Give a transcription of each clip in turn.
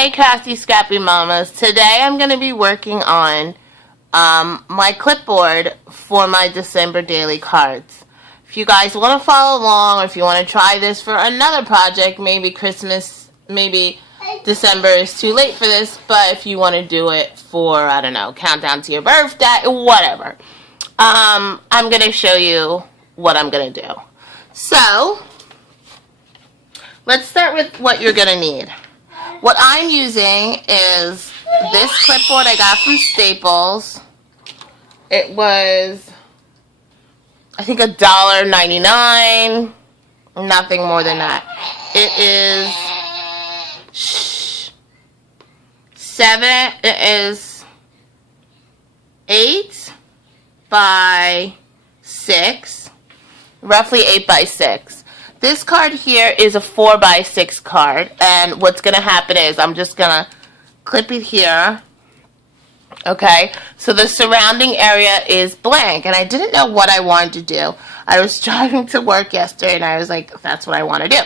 Hey crafty scrappy mamas, today I'm going to be working on my clipboard for my December daily cards. If you guys want to follow along, or if you want to try this for another project, maybe Christmas, maybe December is too late for this, but if you want to do it for, I don't know, countdown to your birthday, whatever, I'm going to show you what I'm going to do. So, let's start with what you're going to need. What I'm using is this clipboard I got from Staples. It was, I think, $1.99. Nothing more than that. It is 8 by 6, roughly 8 by 6. This card here is a 4 by 6 card, and what's going to happen is I'm just going to clip it here, okay? So the surrounding area is blank, and I didn't know what I wanted to do. I was driving to work yesterday, and I was like, that's what I want to do.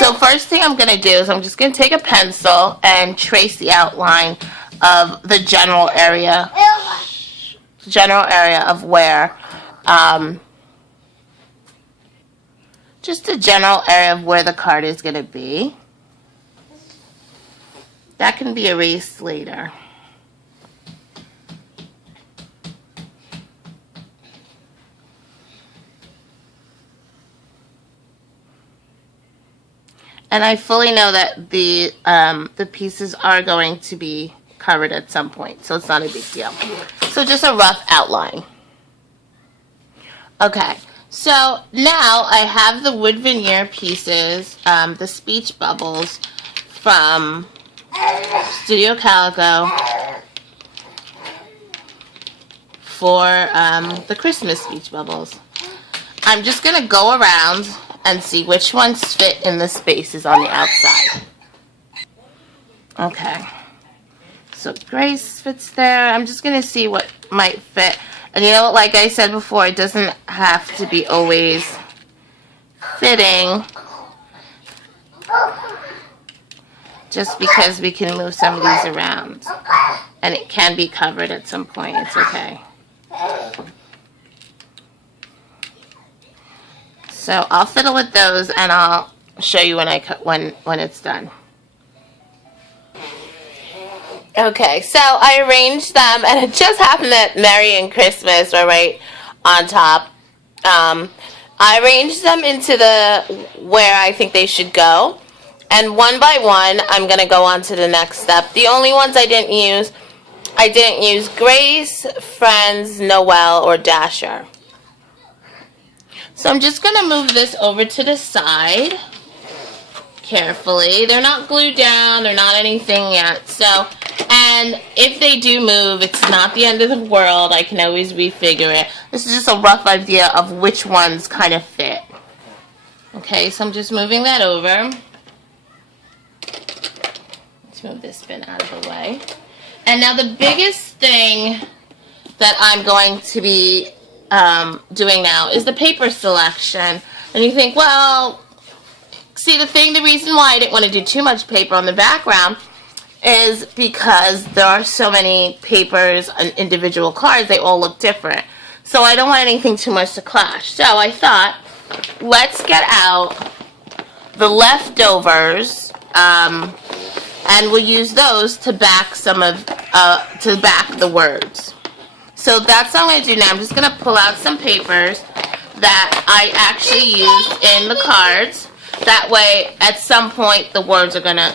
So first thing I'm going to do is I'm just going to take a pencil and trace the outline of the general area of where, just the general area of where the card is going to be. That can be erased later. And I fully know that the pieces are going to be covered at some point, so it's not a big deal. So just a rough outline. Okay. So now I have the wood veneer pieces, the speech bubbles from Studio Calico for the Christmas speech bubbles. I'm just going to go around and see which ones fit in the spaces on the outside. Okay. So Grace fits there. I'm just going to see what might fit. And you know what, like I said before, it doesn't have to be always fitting, just because we can move some of these around. And it can be covered at some point, it's okay. So I'll fiddle with those and I'll show you when when it's done. Okay, so I arranged them, and it just happened that Merry and Christmas were right on top. I arranged them into where I think they should go, and one by one, I'm going to go on to the next step. The only ones I didn't use Grace, Friends, Noel, or Dasher. So I'm just going to move this over to the side carefully. They're not glued down, they're not anything yet, so, and if they do move, it's not the end of the world. I can always refigure it. This is just a rough idea of which ones kind of fit. Okay, so I'm just moving that over. Let's move this bin out of the way. And now the biggest thing that I'm going to be doing now is the paper selection. And you think, well, see, the reason why I didn't want to do too much paper on the background is because there are so many papers and individual cards, they all look different. So I don't want anything too much to clash. So I thought, let's get out the leftovers, and we'll use those to back to back the words. So that's what I'm going to do now. I'm just going to pull out some papers that I actually used in the cards. That way, at some point, the words are going to,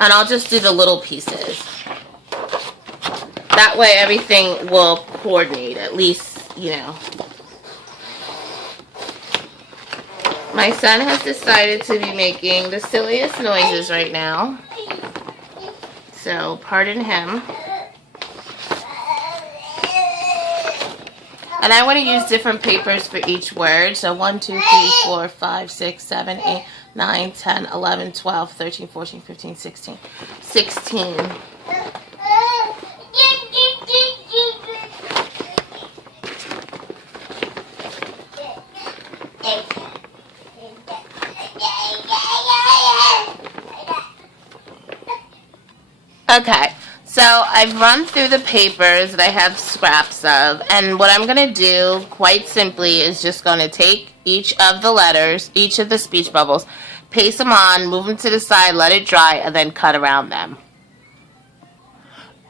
and I'll just do the little pieces. That way, everything will coordinate, at least, you know. My son has decided to be making the silliest noises right now. So, pardon him. And I want to use different papers for each word. So 1, 2, 3, 4, 5, 6, 7, 8, 9, 10, 11, 12, 13, 14, 15, 16. 16. Okay, so I've run through the papers that I have scraps of, and what I'm going to do, quite simply, is just going to take each of the letters, each of the speech bubbles, paste them on, move them to the side, let it dry, and then cut around them.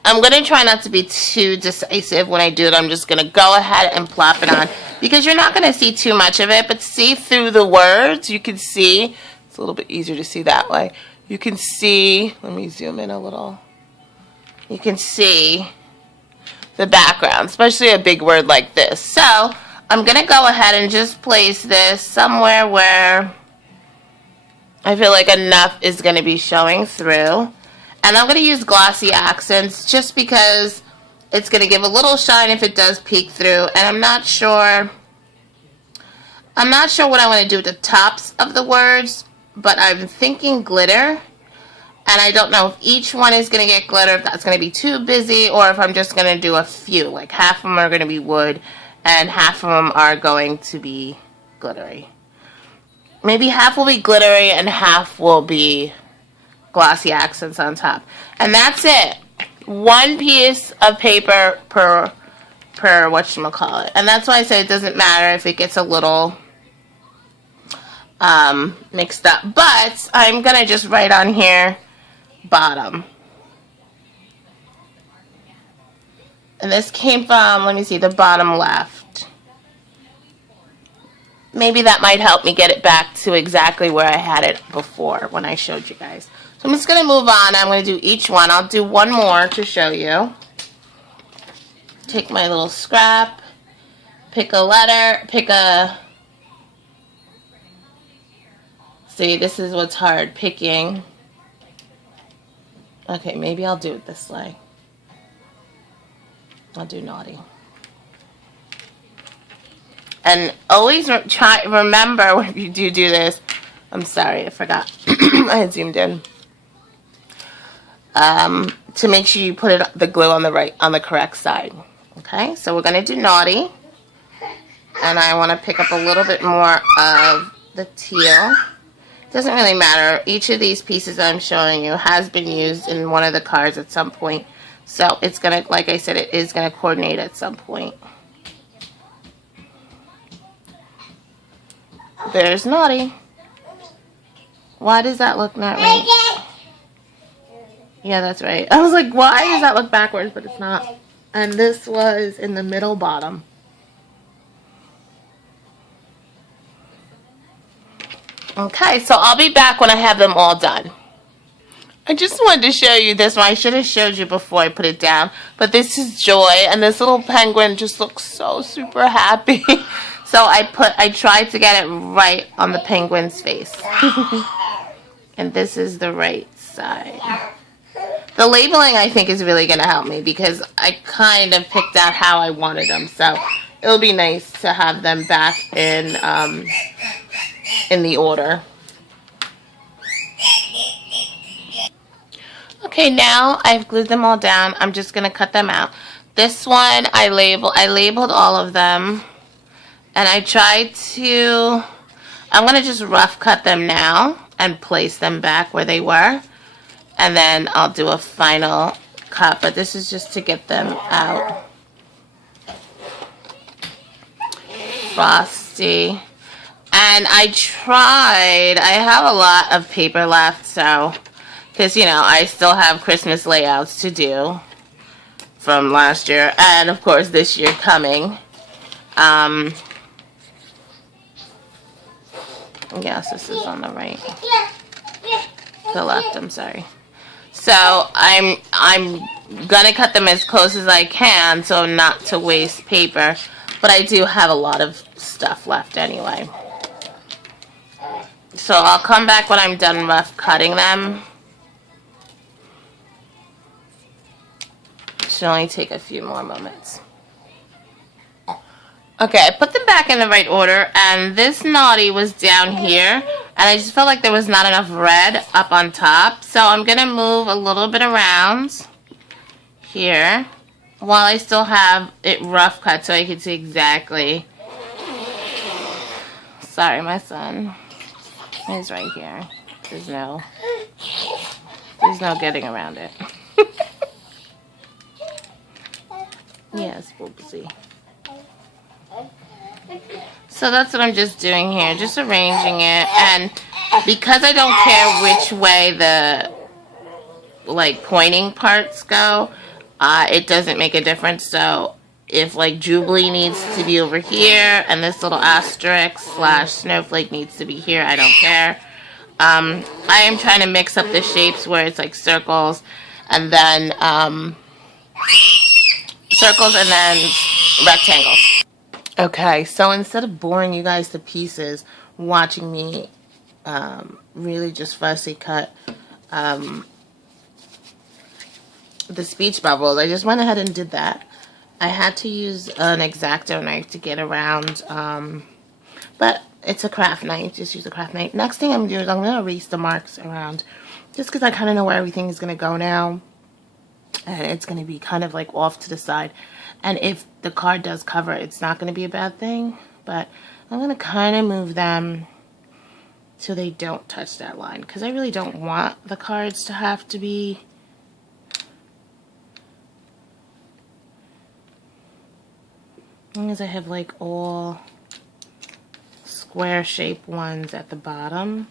I'm going to try not to be too decisive when I do it. I'm just going to go ahead and plop it on, because you're not going to see too much of it, but see through the words, you can see, it's a little bit easier to see that way. You can see, let me zoom in a little. You can see the background, especially a big word like this. So I'm going to go ahead and just place this somewhere where I feel like enough is going to be showing through. And I'm going to use glossy accents just because it's going to give a little shine if it does peek through. And I'm not sure what I want to do with the tops of the words, but I'm thinking glitter. And I don't know if each one is going to get glitter, if that's going to be too busy, or if I'm just going to do a few. Like half of them are going to be wood, and half of them are going to be glittery. Maybe half will be glittery, and half will be glossy accents on top. And that's it. One piece of paper per whatchamacallit. And that's why I say it doesn't matter if it gets a little mixed up. But I'm going to just write on here, bottom. And this came from, let me see, the bottom left. Maybe that might help me get it back to exactly where I had it before when I showed you guys. So I'm just going to move on. I'm going to do each one. I'll do one more to show you. Take my little scrap, pick a letter, see, this is what's hard, picking. Okay, maybe I'll do it this way. I'll do naughty. And always remember when you do this. I'm sorry, I forgot. I had zoomed in. To make sure you put the glue on the correct side. Okay, so we're gonna do naughty, and I want to pick up a little bit more of the teal. Doesn't really matter. Each of these pieces I'm showing you has been used in one of the cards at some point. So it's going to, like I said, it is going to coordinate at some point. There's naughty. Why does that look not right? Yeah, that's right. I was like, why does that look backwards? But it's not. And this was in the middle bottom. Okay, so I'll be back when I have them all done. I just wanted to show you this one. I should have showed you before I put it down. But this is Joy, and this little penguin just looks so super happy. So I tried to get it right on the penguin's face. And this is the right side. The labeling, I think, is really going to help me because I kind of picked out how I wanted them. So it'll be nice to have them back in the order. Okay, now I've glued them all down. I'm just going to cut them out. This one I labeled all of them, and I tried to, I'm going to just rough cut them now and place them back where they were, and then I'll do a final cut, but this is just to get them out. Frosty. And I have a lot of paper left, so, because, you know, I still have Christmas layouts to do from last year, and, of course, this year coming. Yes, this is on the right. The left, I'm sorry. So, I'm gonna cut them as close as I can, so not to waste paper, but I do have a lot of stuff left anyway. So I'll come back when I'm done rough cutting them. Should only take a few more moments. Okay, I put them back in the right order, and this naughty was down here, and I just felt like there was not enough red up on top, so I'm going to move a little bit around here while I still have it rough cut so I can see exactly. Sorry, my son. He's right here. There's no getting around it. Yes, we'll see. So that's what I'm just doing here, just arranging it. And because I don't care which way the like pointing parts go, it doesn't make a difference. So if like Jubilee needs to be over here and this little asterisk / snowflake needs to be here, I don't care. I am trying to mix up the shapes where it's like circles and then rectangles. Okay, so instead of boring you guys to pieces watching me really just fussy cut the speech bubbles, I just went ahead and did that. I had to use an X-Acto knife to get around, but it's a craft knife. Just use a craft knife. Next thing I'm going to do is I'm going to erase the marks around, just because I kind of know where everything is going to go now. And it's going to be kind of like off to the side. And if the card does cover, it's not going to be a bad thing. But I'm going to kind of move them so they don't touch that line, because I really don't want the cards to have to be as long as I have like all square shaped ones at the bottom.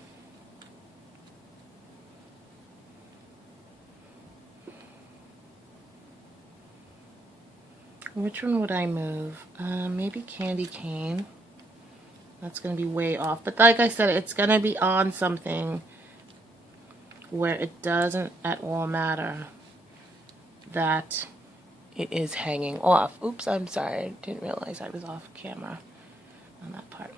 Which one would I move? Maybe Candy Cane. That's going to be way off. But like I said, it's going to be on something where it doesn't at all matter that it is hanging off. Oops, I'm sorry. I didn't realize I was off camera on that part.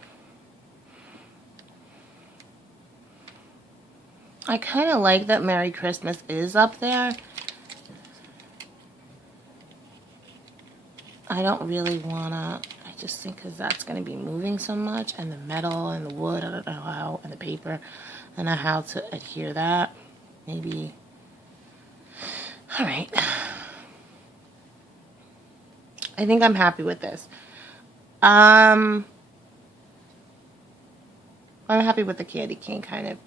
I kind of like that Merry Christmas is up there. I don't really want to, I just think because that's going to be moving so much, and the metal and the wood, I don't know how, and the paper, I don't know how to adhere that. Maybe, alright. I think I'm happy with this. I'm happy with the candy cane, kind of.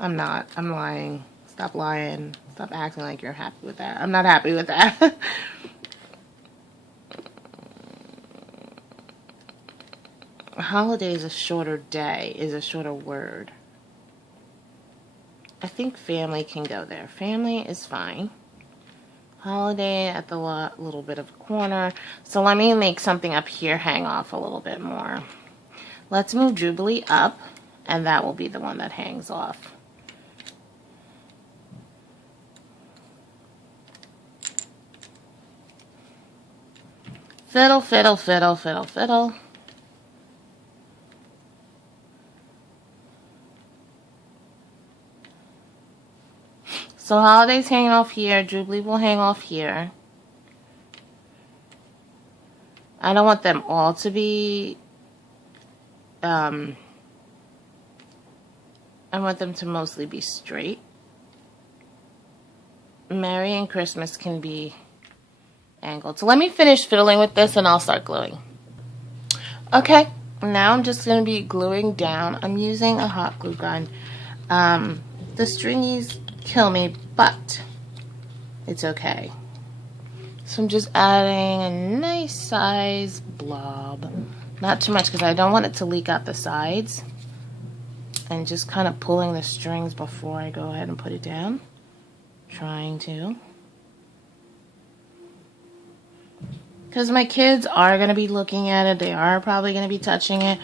I'm not. I'm lying. Stop lying. Stop acting like you're happy with that. I'm not happy with that. Holiday is a shorter day, is a shorter word. I think family can go there. Family is fine. Holiday at the little bit of a corner. So let me make something up here hang off a little bit more. Let's move Jubilee up, and that will be the one that hangs off. Fiddle, fiddle, fiddle, fiddle, fiddle. So Holiday's hanging off here. Jubilee will hang off here. I don't want them all to be, I want them to mostly be straight. Merry and Christmas can be angled. So let me finish fiddling with this and I'll start gluing. Okay, now I'm just going to be gluing down. I'm using a hot glue gun. The stringies kill me, but it's okay. So I'm just adding a nice size blob. Not too much because I don't want it to leak out the sides. And just kind of pulling the strings before I go ahead and put it down. Trying to. Because my kids are going to be looking at it. They are probably going to be touching it.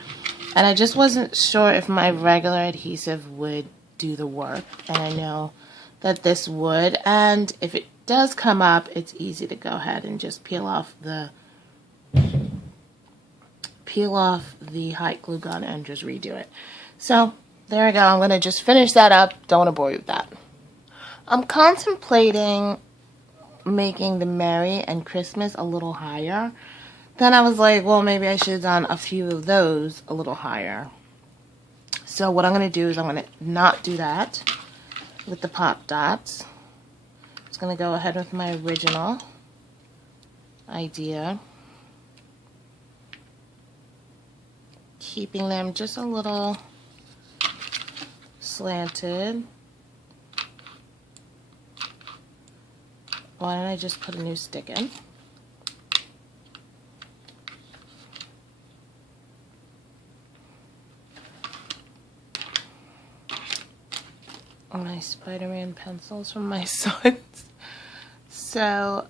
And I just wasn't sure if my regular adhesive would do the work. And I know that this would. And if it does come up, it's easy to go ahead and just peel off the hot glue gun and just redo it. So there I go. I'm going to just finish that up. Don't want to bore you with that. I'm contemplating making the Merry and Christmas a little higher. Then I was like, well, maybe I should have done a few of those a little higher. So what I'm going to do is I'm going to not do that with the pop dots. I'm just going to go ahead with my original idea. Keeping them just a little slanted. Why don't I just put a new stick in? my Spider-Man pencils from my sons. So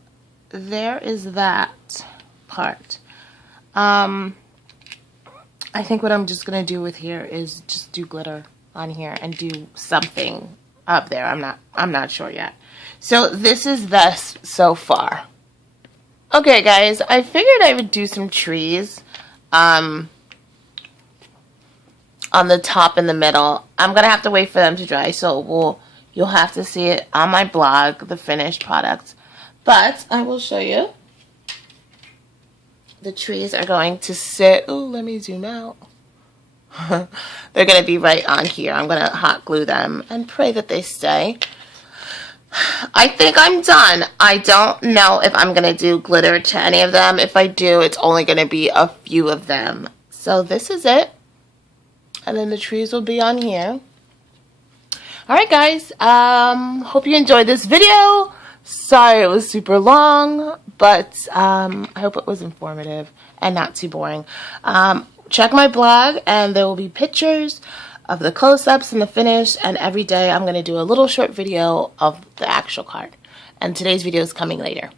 there is that part. I think what I'm just gonna do with here is just do glitter on here and do something up there. I'm not sure yet. So this is this so far. Okay guys, I figured I would do some trees on the top and the middle. I'm gonna have to wait for them to dry, so you'll have to see it on my blog, the finished products. But I will show you. The trees are going to sit. Oh, let me zoom out. They're going to be right on here. I'm going to hot glue them and pray that they stay. I think I'm done. I don't know if I'm going to do glitter to any of them. If I do, it's only going to be a few of them. So this is it. And then the trees will be on here. Alright guys, hope you enjoyed this video. Sorry it was super long, but I hope it was informative and not too boring. Check my blog and there will be pictures of the close-ups and the finish, and every day I'm going to do a little short video of the actual card. And today's video is coming later.